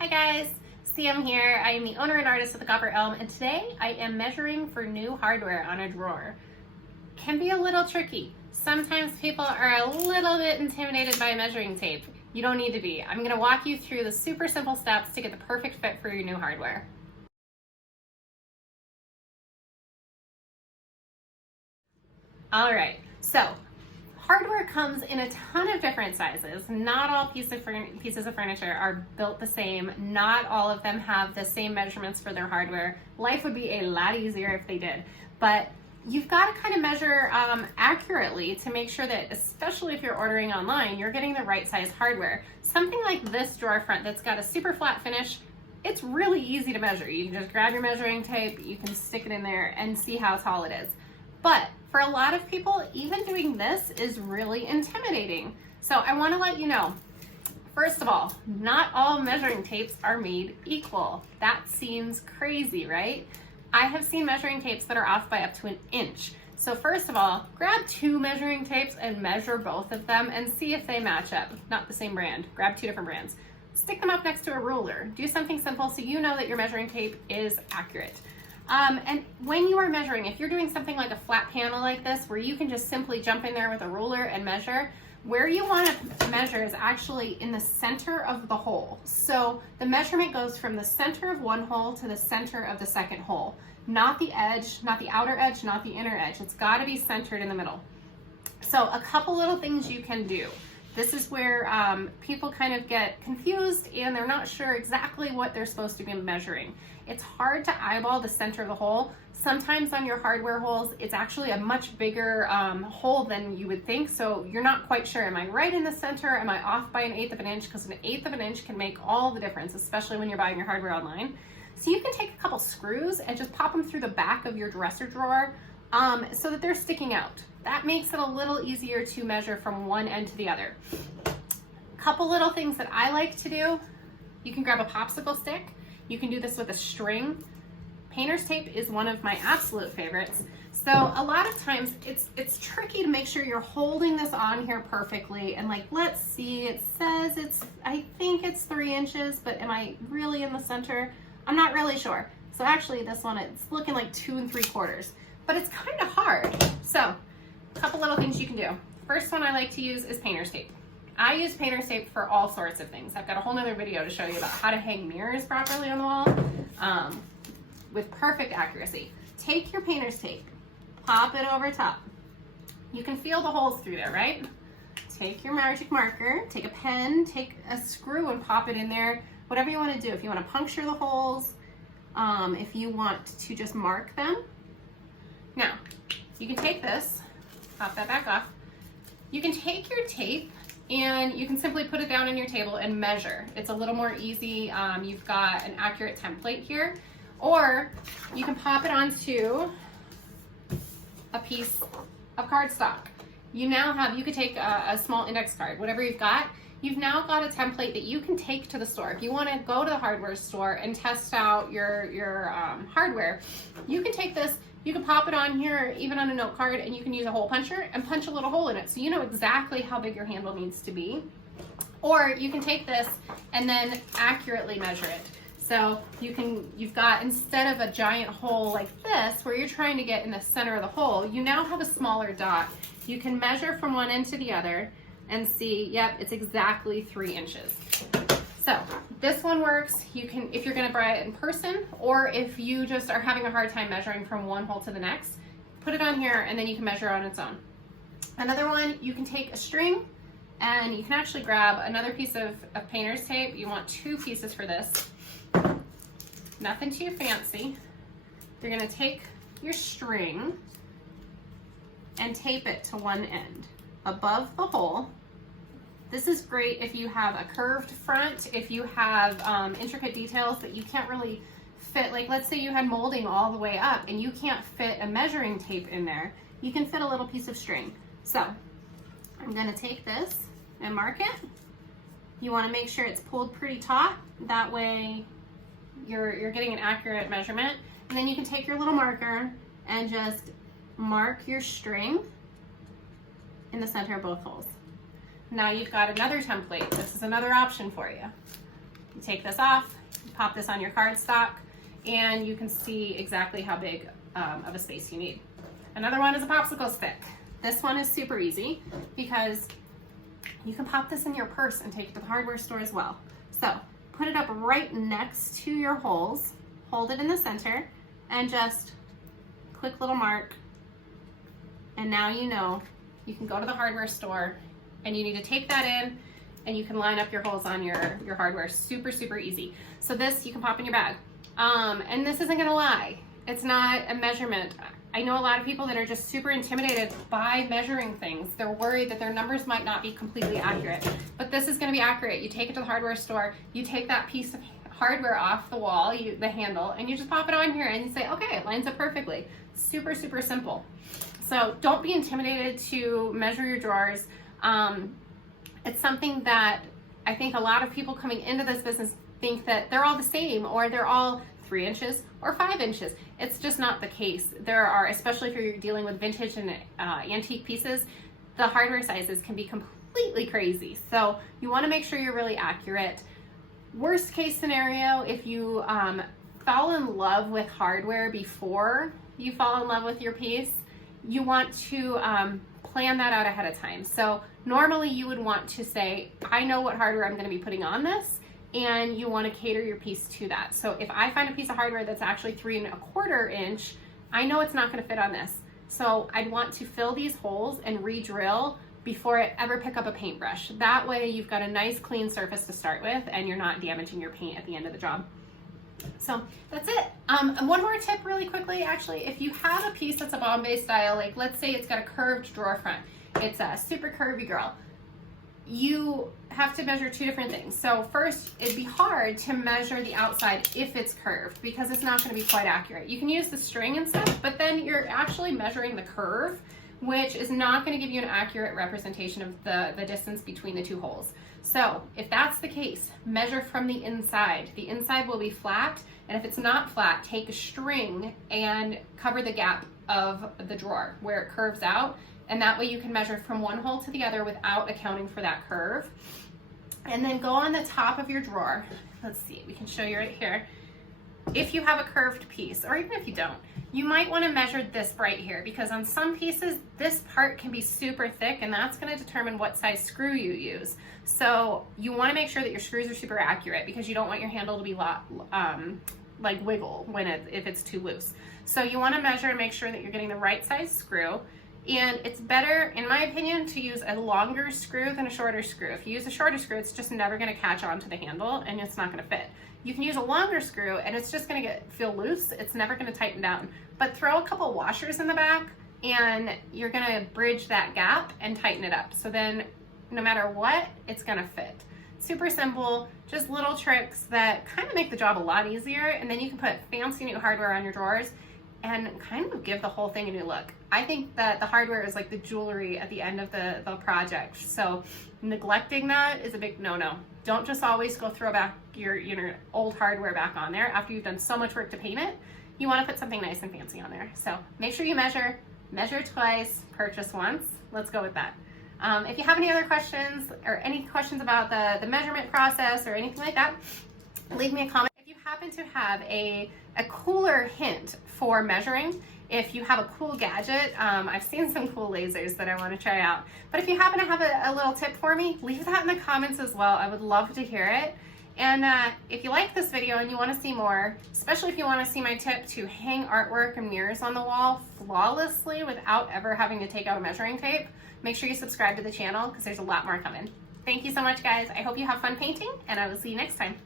Hi guys, Sam here. I am the owner and artist of the Copper Elm, and today I am measuring for new hardware on a drawer. Can be a little tricky. Sometimes people are a little bit intimidated by measuring tape. You don't need to be. I'm going to walk you through the super simple steps to get the perfect fit for your new hardware. All right, so hardware comes in a ton of different sizes. Not all pieces of furniture are built the same. Not all of them have the same measurements for their hardware. Life would be a lot easier if they did. But you've got to kind of measure accurately to make sure that, especially if you're ordering online, you're getting the right size hardware. Something like this drawer front that's got a super flat finish, it's really easy to measure. You can just grab your measuring tape, you can stick it in there and see how tall it is. But for a lot of people, even doing this is really intimidating. So I want to let you know, first of all, not all measuring tapes are made equal. That seems crazy, right? I have seen measuring tapes that are off by up to an inch. So first of all, grab 2 measuring tapes and measure both of them and see if they match up. Not the same brand, grab 2 different brands. Stick them up next to a ruler. Do something simple so you know that your measuring tape is accurate. And when you are measuring, if you're doing something like a flat panel like this, where you can just simply jump in there with a ruler and measure, where you want to measure is actually in the center of the hole. So the measurement goes from the center of one hole to the center of the second hole. Not the edge, not the outer edge, not the inner edge. It's got to be centered in the middle. So a couple little things you can do. This is where people kind of get confused and they're not sure exactly what they're supposed to be measuring. It's hard to eyeball the center of the hole. Sometimes on your hardware holes, it's actually a much bigger hole than you would think, so you're not quite sure, am I right in the center, am I off by 1/8 of an inch? Because 1/8 of an inch can make all the difference, especially when you're buying your hardware online. So you can take a couple screws and just pop them through the back of your dresser drawer so that they're sticking out. That makes it a little easier to measure from one end to the other. Couple little things that I like to do. You can grab a popsicle stick. You can do this with a string. Painter's tape is one of my absolute favorites. So a lot of times it's tricky to make sure you're holding this on here perfectly. And like, let's see, it says I think it's 3 inches, but am I really in the center? I'm not really sure. So actually this one, it's looking like 2 3/4, but it's kind of hard. So a couple little things you can do. First one I like to use is painter's tape. I use painter's tape for all sorts of things. I've got a whole nother video to show you about how to hang mirrors properly on the wall with perfect accuracy. Take your painter's tape, pop it over top. You can feel the holes through there, right? Take your magic marker, take a pen, take a screw and pop it in there. Whatever you want to do. If you want to puncture the holes, if you want to just mark them. Now, you can take this, pop that back off. You can take your tape and you can simply put it down on your table and measure. It's a little more easy. You've got an accurate template here. Or you can pop it onto a piece of cardstock. You could take a small index card, whatever you've got. You've now got a template that you can take to the store. If you want to go to the hardware store and test out your hardware, you can take this, you can pop it on here, even on a note card, and you can use a hole puncher and punch a little hole in it so you know exactly how big your handle needs to be. Or you can take this and then accurately measure it. So you've got, instead of a giant hole like this where you're trying to get in the center of the hole, you now have a smaller dot. You can measure from one end to the other and see, yep, it's exactly 3 inches. So this one works. You can, if you're gonna buy it in person, or if you just are having a hard time measuring from one hole to the next, put it on here and then you can measure on its own. Another one, you can take a string and you can actually grab another piece of painter's tape. You want 2 pieces for this. Nothing too fancy. You're gonna take your string and tape it to one end above the hole. This is great if you have a curved front, if you have intricate details that you can't really fit, like let's say you had molding all the way up and you can't fit a measuring tape in there, you can fit a little piece of string. So I'm gonna take this and mark it. You wanna make sure it's pulled pretty taut, that way you're getting an accurate measurement. And then you can take your little marker and just mark your string in the center of both holes. Now you've got another template. This is another option for you. You take this off, pop this on your cardstock, and you can see exactly how big of a space you need. Another one is a popsicle stick. This one is super easy because you can pop this in your purse and take it to the hardware store as well. So put it up right next to your holes, hold it in the center, and just quick little mark. And now you know you can go to the hardware store and you need to take that in and you can line up your holes on your hardware. Super, super easy. So this you can pop in your bag. And this isn't gonna lie, it's not a measurement. I know a lot of people that are just super intimidated by measuring things. They're worried that their numbers might not be completely accurate, but this is gonna be accurate. You take it to the hardware store, you take that piece of hardware off the wall, the handle, and you just pop it on here and you say, okay, it lines up perfectly. Super, super simple. So don't be intimidated to measure your drawers. It's something that I think a lot of people coming into this business think that they're all the same, or they're all 3 inches or 5 inches. It's just not the case. There are, especially if you're dealing with vintage and antique pieces, the hardware sizes can be completely crazy. So you want to make sure you're really accurate. Worst case scenario, if you fall in love with hardware before you fall in love with your piece, you want to plan that out ahead of time. So normally you would want to say, I know what hardware I'm going to be putting on this, and you want to cater your piece to that. So if I find a piece of hardware that's actually 3 1/4 inch, I know it's not going to fit on this. So I'd want to fill these holes and re-drill before I ever pick up a paintbrush. That way you've got a nice clean surface to start with and you're not damaging your paint at the end of the job. So that's it. And one more tip really quickly, actually, if you have a piece that's a Bombay style, like let's say it's got a curved drawer front, it's a super curvy girl, you have to measure 2 different things. So first, it'd be hard to measure the outside if it's curved because it's not going to be quite accurate. You can use the string and stuff, but then you're actually measuring the curve, which is not going to give you an accurate representation of the distance between the 2 holes. So if that's the case, measure from the inside. The inside will be flat, and if it's not flat, take a string and cover the gap of the drawer where it curves out, and that way you can measure from one hole to the other without accounting for that curve. And then go on the top of your drawer. Let's see, we can show you right here. If you have a curved piece, or even if you don't, you might want to measure this right here, because on some pieces, this part can be super thick, and that's going to determine what size screw you use. So you want to make sure that your screws are super accurate, because you don't want your handle to be like wiggle if it's too loose. So you want to measure and make sure that you're getting the right size screw. And it's better, in my opinion, to use a longer screw than a shorter screw. If you use a shorter screw, it's just never going to catch on to the handle and it's not going to fit. You can use a longer screw and it's just going to feel loose. It's never going to tighten down. But throw a couple washers in the back and you're going to bridge that gap and tighten it up. So then no matter what, it's going to fit. Super simple, just little tricks that kind of make the job a lot easier. And then you can put fancy new hardware on your drawers and kind of give the whole thing a new look. I think that the hardware is like the jewelry at the end of the project. So neglecting that is a big no-no. Don't just always go throw back your old hardware back on there after you've done so much work to paint it. You want to put something nice and fancy on there. So make sure you measure twice, purchase once. Let's go with that. If you have any other questions or any questions about the measurement process or anything like that, leave me a comment. If you happen to have a cooler hint for measuring, if you have a cool gadget, I've seen some cool lasers that I want to try out. But if you happen to have a little tip for me, leave that in the comments as well. I would love to hear it. And if you like this video and you want to see more, especially if you want to see my tip to hang artwork and mirrors on the wall flawlessly without ever having to take out a measuring tape, make sure you subscribe to the channel because there's a lot more coming. Thank you so much, guys. I hope you have fun painting, and I will see you next time.